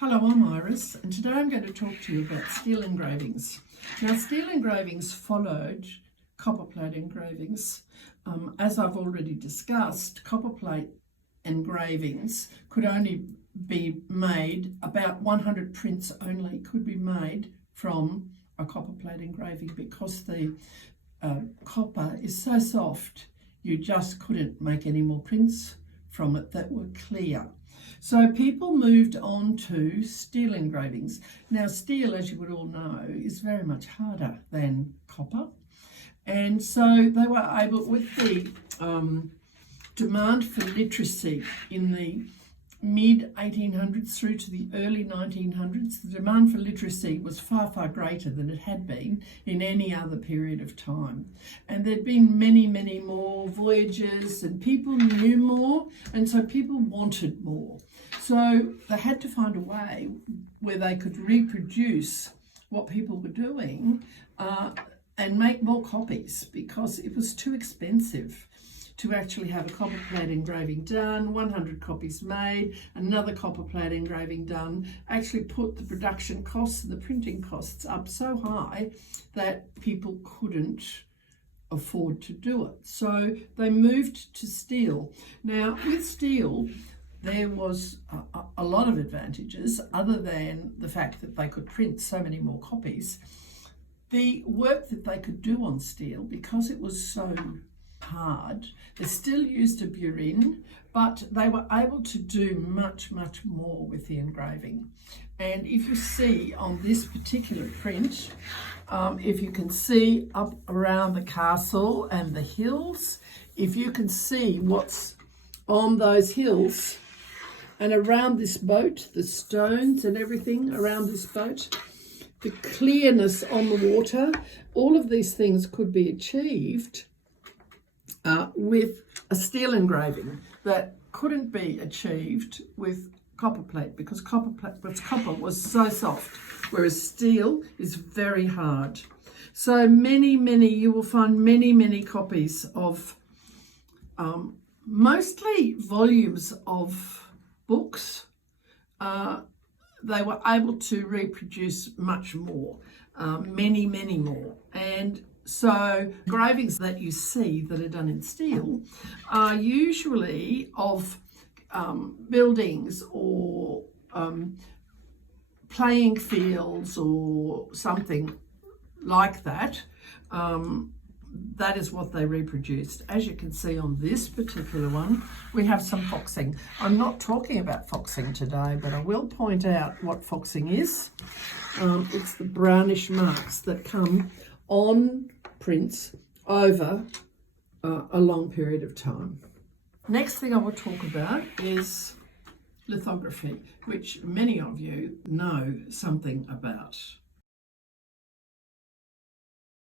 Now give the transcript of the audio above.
Hello, I'm Iris, and today I'm going to talk to you about steel engravings. Now, steel engravings followed copperplate engravings. As I've already discussed, copperplate engravings could only be made, about 100 prints only could be made from a copperplate engraving because the copper is so soft you just couldn't make any more prints from it that were clear. So people moved on to steel engravings. Now, steel, as you would all know, is very much harder than copper. And so they were able, with the demand for literacy in the mid-1800s through to the early 1900s, the demand for literacy was far, far greater than it had been in any other period of time. And there'd been many, many more voyages and people knew more, and so people wanted more. So they had to find a way where they could reproduce what people were doing and make more copies because it was too expensive to actually have a copperplate engraving done, 100 copies made, another copperplate engraving done, actually put the production costs and the printing costs up so high that people couldn't afford to do it. So they moved to steel. Now, with steel, there was a lot of advantages other than the fact that they could print so many more copies. The work that they could do on steel, because it was so hard, they still used a burin, but they were able to do much, much more with the engraving. And if you see on this particular print, if you can see up around the castle and the hills, if you can see what's on those hills and around this boat, the stones and everything around this boat, the clearness on the water, all of these things could be achieved with a steel engraving that couldn't be achieved with copperplate because copper was so soft, whereas steel is very hard. So you will find many copies of mostly volumes of books. They were able to reproduce much more, many more. And so engravings that you see that are done in steel are usually of buildings or playing fields or something like that. That is what they reproduced. As you can see on this particular one, we have some foxing. I'm not talking about foxing today, but I will point out what foxing is. It's the brownish marks that come on prints over a long period of time. Next thing I will talk about is lithography, which many of you know something about.